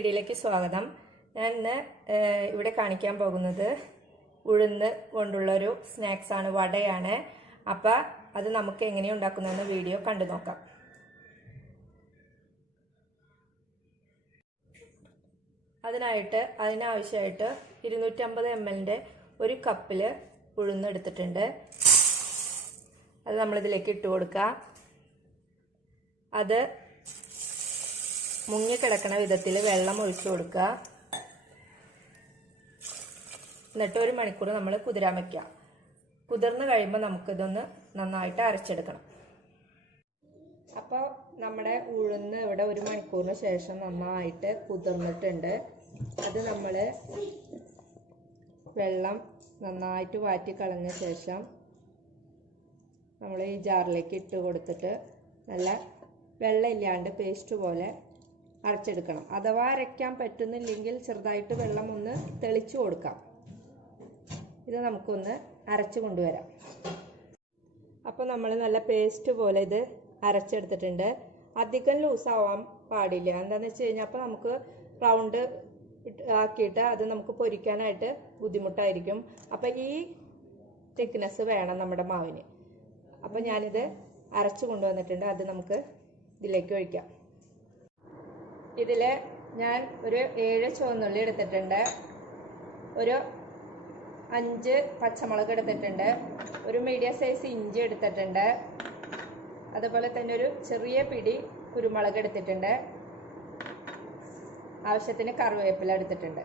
വീഡിയോയിലേക്ക് സ്വാഗതം. ഞാൻ ഇന്ന് ഇവിടെ കാണിക്കാൻ പോകുന്നത് ഉഴുന്ന് കൊണ്ടുള്ളൊരു സ്നാക്സ് ആണ്, വടയാണ്. അപ്പോൾ അത് നമുക്ക് എങ്ങനെ ഉണ്ടാക്കുന്നതെന്ന് വീഡിയോ കണ്ടു നോക്കാം. അതിനാവശ്യമായിട്ട് 250 ml ഒരു കപ്പിൽ ഉഴുന്ന് എടുത്തിട്ടുണ്ട്. അത് നമ്മളിതിലേക്ക് ഇട്ട് കൊടുക്കാം. അത് മുങ്ങിക്കിടക്കുന്ന വിധത്തിൽ വെള്ളം ഒഴിച്ചു കൊടുക്കുക. എന്നിട്ട് 1 മണിക്കൂർ നമ്മൾ കുതിരാൻ വയ്ക്കുക. കുതിർന്ന് കഴിയുമ്പോൾ നമുക്കിതൊന്ന് നന്നായിട്ട് അരച്ചെടുക്കണം. അപ്പോൾ നമ്മുടെ ഉഴുന്ന് ഇവിടെ 1 മണിക്കൂറിന് ശേഷം നന്നായിട്ട് കുതിർന്നിട്ടുണ്ട്. അത് നമ്മൾ വെള്ളം നന്നായിട്ട് വാറ്റി കളഞ്ഞ ശേഷം നമ്മൾ ഈ ജാറിലേക്ക് ഇട്ട് കൊടുത്തിട്ട് നല്ല വെള്ളമില്ലാണ്ട് പേസ്റ്റ് പോലെ അരച്ചെടുക്കണം. അഥവാ അരയ്ക്കാൻ പറ്റുന്നില്ലെങ്കിൽ ചെറുതായിട്ട് വെള്ളം ഒന്ന് തെളിച്ചു കൊടുക്കാം. ഇത് നമുക്കൊന്ന് അരച്ച് കൊണ്ടുവരാം. അപ്പോൾ നമ്മൾ നല്ല പേസ്റ്റ് പോലെ ഇത് അരച്ചെടുത്തിട്ടുണ്ട്. അധികം ലൂസാവാൻ പാടില്ല. എന്താണെന്ന് വെച്ച് കഴിഞ്ഞാൽ അപ്പോൾ നമുക്ക് റൗണ്ട് ആക്കിയിട്ട് അത് നമുക്ക് പൊരിക്കാനായിട്ട് ബുദ്ധിമുട്ടായിരിക്കും. അപ്പോൾ ഈ തിക്നെസ് വേണം നമ്മുടെ മാവിന്. അപ്പോൾ ഞാനിത് അരച്ച് കൊണ്ടുവന്നിട്ടുണ്ട്. അത് നമുക്ക് ഇതിലേക്ക് ഒഴിക്കാം. ഇതിൽ ഞാൻ ഒരു 7 ചുവന്നുള്ളി എടുത്തിട്ടുണ്ട്, ഒരു 5 പച്ചമുളക് എടുത്തിട്ടുണ്ട്, ഒരു മീഡിയം സൈസ് ഇഞ്ചി എടുത്തിട്ടുണ്ട്, അതുപോലെ തന്നെ ഒരു ചെറിയ പിടി കുരുമുളക് എടുത്തിട്ടുണ്ട്, ആവശ്യത്തിന് കറിവേപ്പില എടുത്തിട്ടുണ്ട്.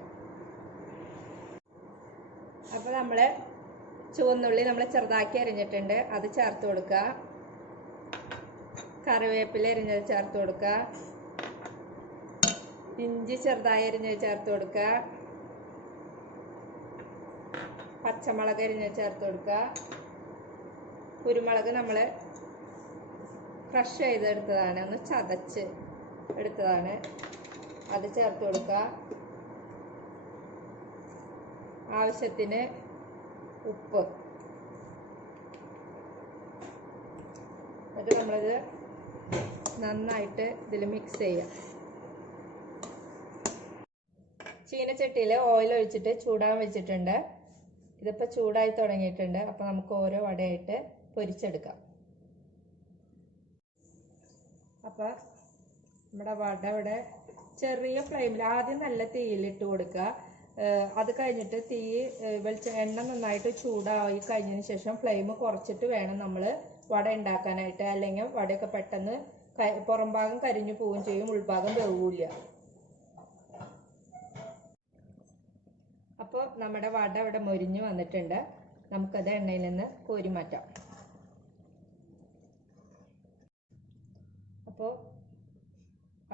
അപ്പോൾ നമ്മൾ ചുവന്നുള്ളി നമ്മൾ ചെറുതാക്കി അരിഞ്ഞിട്ടുണ്ട്, അത് ചേർത്ത് കൊടുക്കുക. കറിവേപ്പില അരിഞ്ഞത് ചേർത്ത് കൊടുക്കുക. ഇഞ്ചി ചെറുതായി അരിഞ്ഞത് ചേർത്ത് കൊടുക്കുക. പച്ചമുളക് അരിഞ്ഞത് ചേർത്ത് കൊടുക്കുക. കുരുമുളക് നമ്മൾ ക്രഷ് ചെയ്തെടുത്തതാണ്, ഒന്ന് ചതച്ച് എടുത്തതാണ്, അത് ചേർത്ത് കൊടുക്കുക. ആവശ്യത്തിന് ഉപ്പ്. എന്നിട്ട് നമ്മളിത് നന്നായിട്ട് ഇതിൽ മിക്സ് ചെയ്യാം. ചീനച്ചട്ടിയിൽ ഓയിൽ ഒഴിച്ചിട്ട് ചൂടാൻ വെച്ചിട്ടുണ്ട്. ഇതിപ്പോൾ ചൂടായി തുടങ്ങിയിട്ടുണ്ട്. അപ്പോൾ നമുക്ക് ഓരോ വടയായിട്ട് പൊരിച്ചെടുക്കാം. അപ്പോൾ നമ്മുടെ വട ഇവിടെ ചെറിയ ഫ്ലെയിമിൽ ആദ്യം നല്ല തീയിലിട്ട് കൊടുക്കുക. അത് കഴിഞ്ഞിട്ട് എണ്ണ നന്നായിട്ട് ചൂടായി കഴിഞ്ഞതിന് ശേഷം ഫ്ലെയിം കുറച്ചിട്ട് വേണം നമ്മൾ വട ഉണ്ടാക്കാനായിട്ട്. അല്ലെങ്കിൽ വടയൊക്കെ പെട്ടെന്ന് പുറം ഭാഗം കരിഞ്ഞു പോവുകയും ചെയ്യും, ഉൾഭാഗം വേവില്ല. അപ്പോൾ നമ്മുടെ വട ഇവിടെ മൊരിഞ്ഞു വന്നിട്ടുണ്ട്. നമുക്കത് എണ്ണയിൽ നിന്ന് കോരി മാറ്റാം. അപ്പോൾ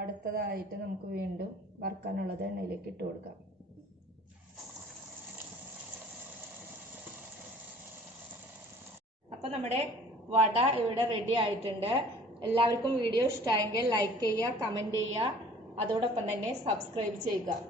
അടുത്തതായിട്ട് നമുക്ക് വീണ്ടും വറുക്കാനുള്ളത് എണ്ണയിലേക്ക് ഇട്ട് കൊടുക്കാം. അപ്പോൾ നമ്മുടെ വട ഇവിടെ റെഡി ആയിട്ടുണ്ട്. എല്ലാവർക്കും വീഡിയോ ഇഷ്ടമായെങ്കിൽ ലൈക്ക് ചെയ്യുക, കമൻറ്റ് ചെയ്യുക, അതോടൊപ്പം തന്നെ സബ്സ്ക്രൈബ് ചെയ്യുക.